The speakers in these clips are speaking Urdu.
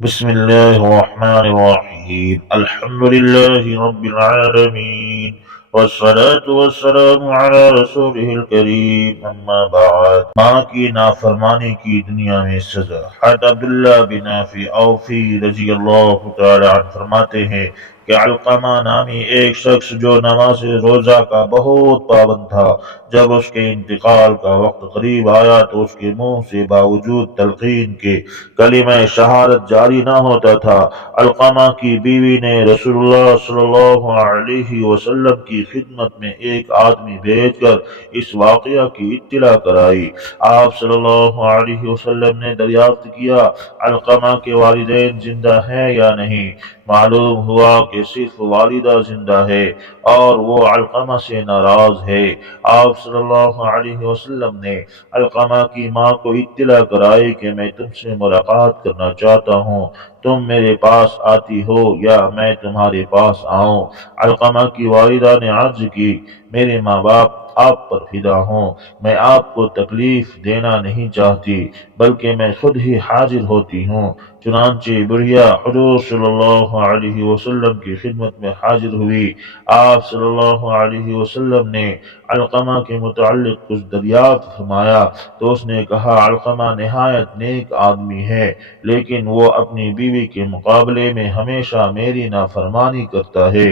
بسم الله الرحمن الرحيم الحمد لله رب العالمين والصلاة والسلام على رسوله الكريم اما بعد ماں کی نافرمانی کی دنیا میں سزا۔ حضرت عبداللہ بن نافع اوفی رضی اللہ تعالی عنہ فرماتے ہیں کہ علقمہ نامی ایک شخص جو نماز روزہ کا بہت پابند تھا، جب اس کے انتقال کا وقت قریب آیا تو اس کے منہ سے باوجود تلقین کے کلمہ شہادت جاری نہ ہوتا تھا۔ علقمہ کی بیوی نے رسول اللہ صلی اللہ علیہ وسلم کی خدمت میں ایک آدمی بھیج کر اس واقعہ کی اطلاع کرائی۔ آپ صلی اللہ علیہ وسلم نے دریافت کیا علقمہ کے والدین زندہ ہیں یا نہیں۔ معلوم ہوا کہ صرف والدہ زندہ ہے اور وہ علقمہ سے ناراض ہے۔ آپ صلی اللہ علیہ وسلم نے علقمہ کی ماں کو اطلاع کرائی کہ میں تم سے ملاقات کرنا چاہتا ہوں، تم میرے پاس آتی ہو یا میں تمہارے پاس آؤں؟ علقمہ کی والدہ نے عرض کی، میرے ماں باپ آپ پر فدا ہوں، میں آپ کو تکلیف دینا نہیں چاہتی بلکہ میں خود ہی حاضر ہوتی ہوں۔ چنانچہ بڑھیا حضور صلی اللہ علیہ وسلم کی خدمت میں حاضر ہوئی۔ آپ صلی اللہ علیہ وسلم نے علقمہ کے متعلق کچھ دریافت فرمایا تو اس نے کہا، علقمہ نہایت نیک آدمی ہے لیکن وہ اپنی بیوی کے مقابلے میں ہمیشہ میری نافرمانی کرتا ہے،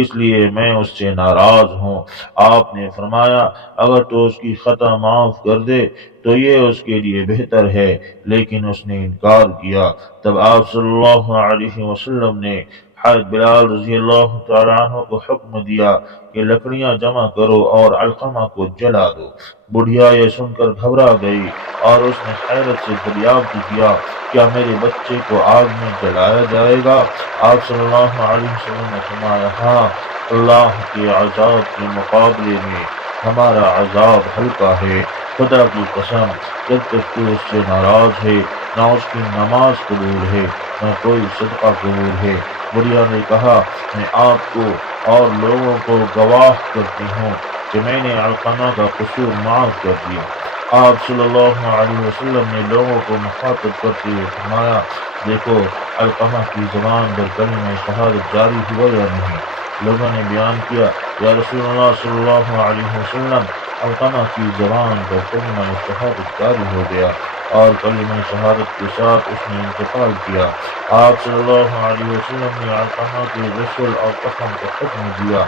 اس لیے میں اس سے ناراض ہوں۔ آپ نے فرمایا، اگر تو اس کی خطا معاف کر دے تو یہ اس کے لیے بہتر ہے، لیکن اس نے انکار کیا۔ تب آپ صلی اللہ علیہ وسلم نے حضرت بلال رضی اللہ تعالیٰ عنہ کو حکم دیا کہ لکڑیاں جمع کرو اور علقمہ کو جلا دو۔ بڑھیا یہ سن کر گھبرا گئی اور اس نے حیرت سے دریافت کیا، کیا میرے بچے کو آگ میں جلایا جائے گا؟ آپ صلی اللہ علیہ وسلم نے فرمایا، ہاں، اللہ کے عذاب کے مقابلے میں ہمارا عذاب ہلکا ہے۔ خدا کی قسم، جب تک تو اس سے ناراض ہے نہ اس کی نماز قبول ہے نہ کوئی صدقہ قبول ہے۔ بڑھیا نے کہا، میں آپ کو اور لوگوں کو گواہ کرتی ہوں کہ میں نے علقمہ کا قصور معاف کر دیا۔ آپ صلی اللہ علیہ وسلم نے لوگوں کو مخاطب کرتے ہوئے فرمایا، دیکھو علقمہ کی زبان پر کلمہ شہادت جاری ہوا یا نہیں؟ لوگوں نے بیان کیا، یا رسول اللہ صلی اللہ علیہ وسلم، علقمہ کی زبان پر کلمہ شہادت جاری ہو گیا اور کلمہ شہادت کے ساتھ اس نے انتقال کیا۔ آپ صلی اللہ علیہ وسلم نے علقمہ کے غسل اور کفن کا حکم دیا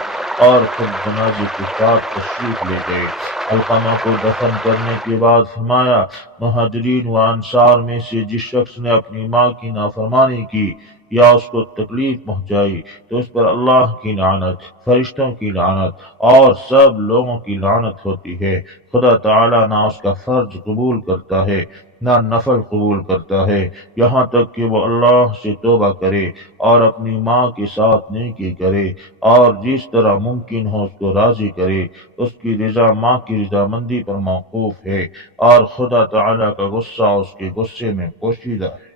اور خود جنازے کے ساتھ تشریف لے گئے۔ علقمہ کو دفن کرنے کے بعد فرمایا، مہاجرین و انصار میں سے جس شخص نے اپنی ماں کی نافرمانی کی یا اس کو تکلیف پہنچائی تو اس پر اللہ کی لعنت، فرشتوں کی لعنت اور سب لوگوں کی لعنت ہوتی ہے۔ خدا تعالیٰ نہ اس کا فرض قبول کرتا ہے نہ نفل قبول کرتا ہے، یہاں تک کہ وہ اللہ سے توبہ کرے اور اپنی ماں کے ساتھ نیکی کرے اور جس طرح ممکن ہو اس کو راضی کرے۔ اس کی رضا ماں کی رضامندی پر موقوف ہے اور خدا تعالیٰ کا غصہ اس کے غصے میں پوشیدہ ہے۔